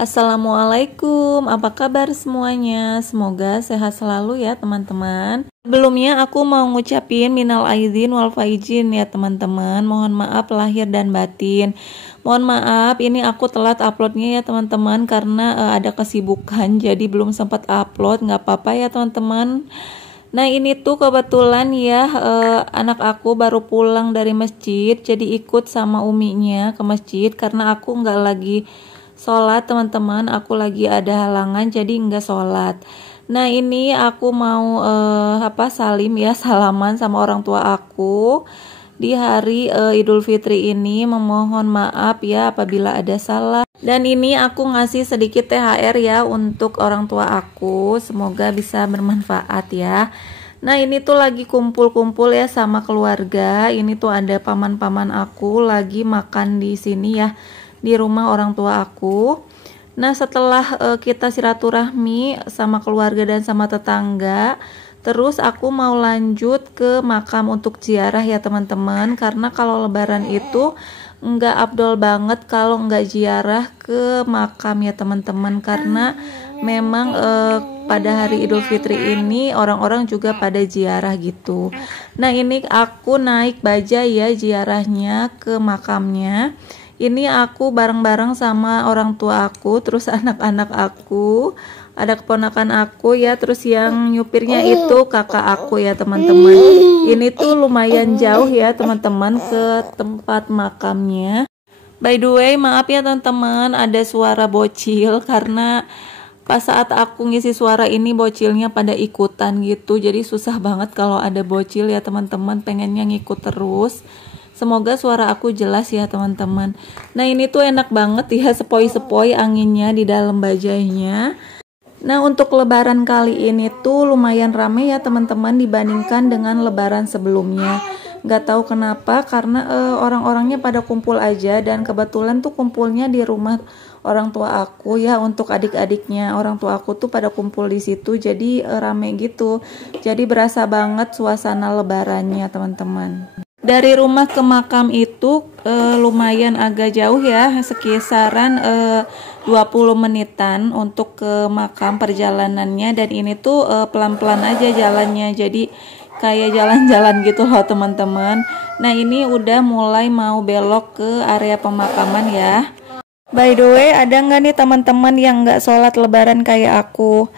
Assalamualaikum, apa kabar semuanya? Semoga sehat selalu ya teman-teman. Sebelumnya aku mau ngucapin minal aidin wal faizin ya teman-teman. Mohon maaf lahir dan batin. Mohon maaf ini aku telat uploadnya ya teman-teman karena ada kesibukan jadi belum sempat upload. Nggak apa-apa ya teman-teman. Nah ini tuh kebetulan ya anak aku baru pulang dari masjid, jadi ikut sama uminya ke masjid karena aku nggak lagi sholat teman-teman, aku lagi ada halangan jadi nggak sholat. Nah ini aku mau salim ya, salaman sama orang tua aku di hari Idul Fitri ini, memohon maaf ya apabila ada salah. Dan ini aku ngasih sedikit THR ya untuk orang tua aku, semoga bisa bermanfaat ya. Nah ini tuh lagi kumpul-kumpul ya sama keluarga. Ini tuh ada paman-paman aku lagi makan di sini ya, di rumah orang tua aku. Nah setelah kita silaturahmi sama keluarga dan sama tetangga, terus aku mau lanjut ke makam untuk ziarah ya teman-teman. Karena kalau lebaran itu nggak afdol banget kalau nggak ziarah ke makam ya teman-teman, karena memang pada hari Idul Fitri ini orang-orang juga pada ziarah gitu. Nah ini aku naik baja ya ziarahnya ke makamnya. Ini aku bareng-bareng sama orang tua aku, terus anak-anak aku, ada keponakan aku ya, terus yang nyupirnya itu kakak aku ya teman-teman. Ini tuh lumayan jauh ya teman-teman ke tempat makamnya. By the way, maaf ya teman-teman ada suara bocil karena pas saat aku ngisi suara ini bocilnya pada ikutan gitu. Jadi susah banget kalau ada bocil ya teman-teman, pengennya ngikut terus. Semoga suara aku jelas ya teman-teman. Nah ini tuh enak banget ya, sepoi-sepoi anginnya di dalam bajainya. Nah untuk lebaran kali ini tuh lumayan rame ya teman-teman dibandingkan dengan lebaran sebelumnya. Gak tahu kenapa karena orang-orangnya pada kumpul aja, dan kebetulan tuh kumpulnya di rumah orang tua aku ya, untuk adik-adiknya orang tua aku tuh pada kumpul di situ, jadi rame gitu. Jadi berasa banget suasana lebarannya teman-teman. Dari rumah ke makam itu lumayan agak jauh ya, sekisaran 20 menitan untuk ke makam perjalanannya. Dan ini tuh pelan-pelan aja jalannya, jadi kayak jalan-jalan gitu loh teman-teman. Nah ini udah mulai mau belok ke area pemakaman ya. By the way, ada nggak nih teman-teman yang nggak sholat lebaran kayak aku?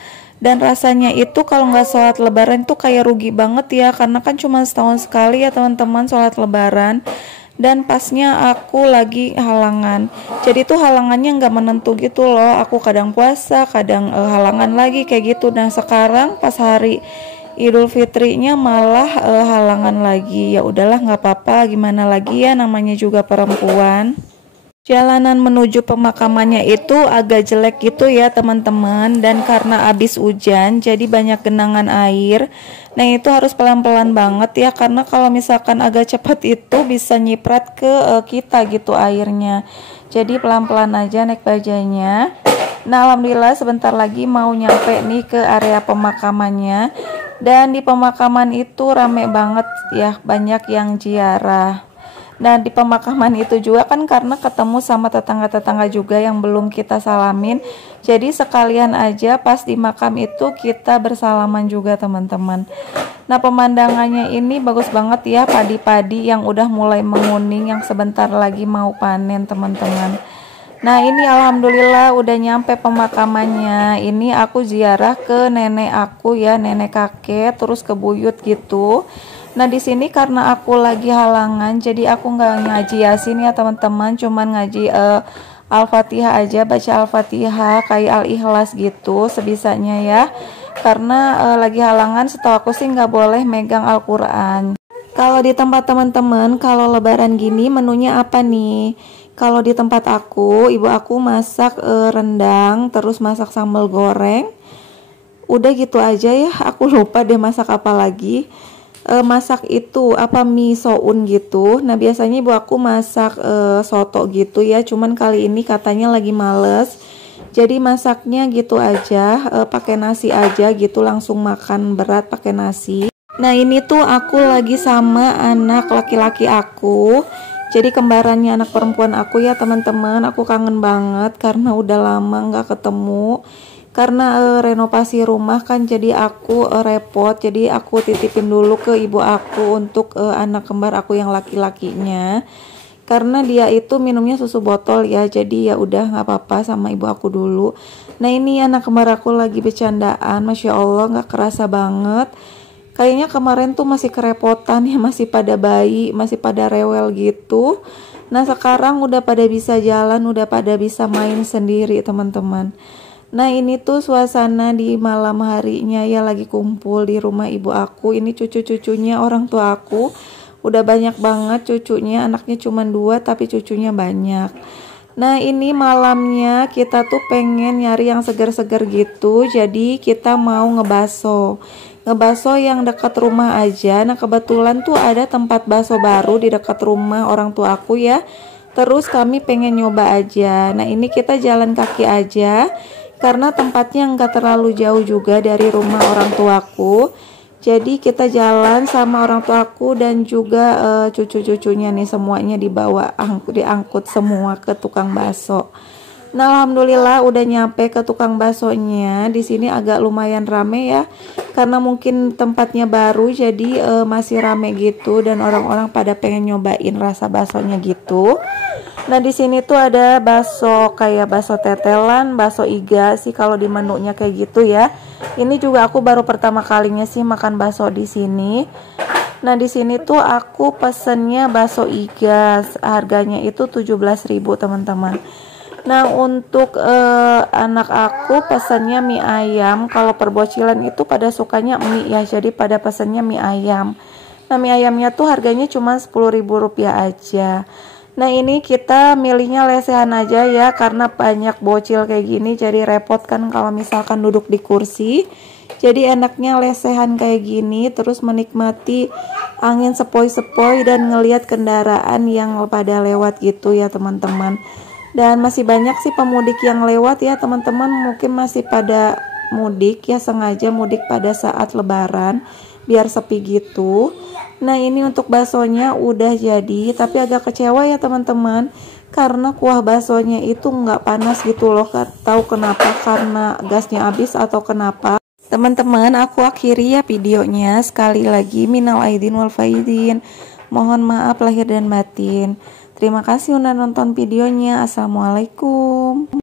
Dan rasanya itu kalau nggak sholat lebaran tuh kayak rugi banget ya, karena kan cuma setahun sekali ya teman-teman sholat lebaran. Dan pasnya aku lagi halangan, jadi tuh halangannya nggak menentu gitu loh. Aku kadang puasa, kadang halangan lagi kayak gitu. Nah sekarang pas hari Idul Fitrinya malah halangan lagi. Ya udahlah nggak apa-apa, gimana lagi ya, namanya juga perempuan. Jalanan menuju pemakamannya itu agak jelek gitu ya teman-teman, dan karena habis hujan jadi banyak genangan air. Nah itu harus pelan-pelan banget ya, karena kalau misalkan agak cepat itu bisa nyiprat ke kita gitu airnya. Jadi pelan-pelan aja naik bajanya. Nah alhamdulillah sebentar lagi mau nyampe nih ke area pemakamannya. Dan di pemakaman itu rame banget ya, banyak yang ziarah. Nah di pemakaman itu juga kan karena ketemu sama tetangga-tetangga juga yang belum kita salamin, jadi sekalian aja pas di makam itu kita bersalaman juga teman-teman. Nah pemandangannya ini bagus banget ya, padi-padi yang udah mulai menguning, yang sebentar lagi mau panen teman-teman. Nah ini alhamdulillah udah nyampe pemakamannya. Ini aku ziarah ke nenek aku ya, nenek kakek, terus ke buyut gitu. Nah di sini karena aku lagi halangan, jadi aku nggak ngaji yasin ya teman-teman, cuman ngaji Al-Fatihah aja, baca Al-Fatihah kayak Al-Ikhlas gitu sebisanya ya. Karena lagi halangan, setahu aku sih nggak boleh megang Al-Quran. Kalau di tempat teman-teman, kalau lebaran gini menunya apa nih? Kalau di tempat aku, ibu aku masak rendang, terus masak sambal goreng. Udah gitu aja ya, aku lupa deh masak apa lagi. Masak itu apa, mie soun gitu. Nah biasanya ibu aku masak soto gitu ya, cuman kali ini katanya lagi males, jadi masaknya gitu aja, pakai nasi aja gitu, langsung makan berat pakai nasi. Nah ini tuh aku lagi sama anak laki-laki aku. Jadi kembarannya anak perempuan aku ya teman-teman. Aku kangen banget karena udah lama nggak ketemu. Karena renovasi rumah kan, jadi aku repot. Jadi aku titipin dulu ke ibu aku untuk anak kembar aku yang laki-lakinya. Karena dia itu minumnya susu botol ya, jadi ya udah nggak apa-apa sama ibu aku dulu. Nah ini anak kembar aku lagi bercandaan, masya Allah nggak kerasa banget. Kayaknya kemarin tuh masih kerepotan ya, masih pada bayi, masih pada rewel gitu. Nah sekarang udah pada bisa jalan, udah pada bisa main sendiri teman-teman. Nah ini tuh suasana di malam harinya ya, lagi kumpul di rumah ibu aku. Ini cucu-cucunya orang tua aku. Udah banyak banget cucunya, anaknya cuma 2 tapi cucunya banyak. Nah ini malamnya kita tuh pengen nyari yang segar-segar gitu. Jadi kita mau ngebaso yang dekat rumah aja. Nah kebetulan tuh ada tempat baso baru di dekat rumah orang tua aku ya. Terus kami pengen nyoba aja. Nah ini kita jalan kaki aja karena tempatnya nggak terlalu jauh juga dari rumah orang tuaku. Jadi kita jalan sama orang tuaku dan juga cucu-cucunya nih, semuanya dibawa diangkut semua ke tukang bakso. Nah alhamdulillah udah nyampe ke tukang baksonya. Di sini agak lumayan rame ya, karena mungkin tempatnya baru jadi masih rame gitu dan orang-orang pada pengen nyobain rasa baksonya gitu. Nah di sini tuh ada bakso kayak bakso tetelan, bakso iga sih kalau di menunya kayak gitu ya. Ini juga aku baru pertama kalinya sih makan bakso di sini. Nah di sini tuh aku pesennya bakso iga, harganya itu 17.000 teman-teman. Nah untuk anak aku pesennya mie ayam. Kalau perbocilan itu pada sukanya mie ya, jadi pada pesennya mie ayam. Nah mie ayamnya tuh harganya cuma Rp10.000 aja. Nah ini kita milihnya lesehan aja ya, karena banyak bocil kayak gini jadi repot kan kalau misalkan duduk di kursi. Jadi enaknya lesehan kayak gini, terus menikmati angin sepoi-sepoi dan ngelihat kendaraan yang pada lewat gitu ya teman-teman. Dan masih banyak sih pemudik yang lewat ya teman-teman, mungkin masih pada mudik ya, sengaja mudik pada saat lebaran biar sepi gitu. Nah ini untuk baksonya udah jadi, tapi agak kecewa ya teman-teman karena kuah baksonya itu nggak panas gitu loh. Tahu kenapa? Karena gasnya habis atau kenapa? Teman-teman, aku akhiri ya videonya. Sekali lagi minal aidin wal faidin, mohon maaf lahir dan batin. Terima kasih udah nonton videonya. Assalamualaikum.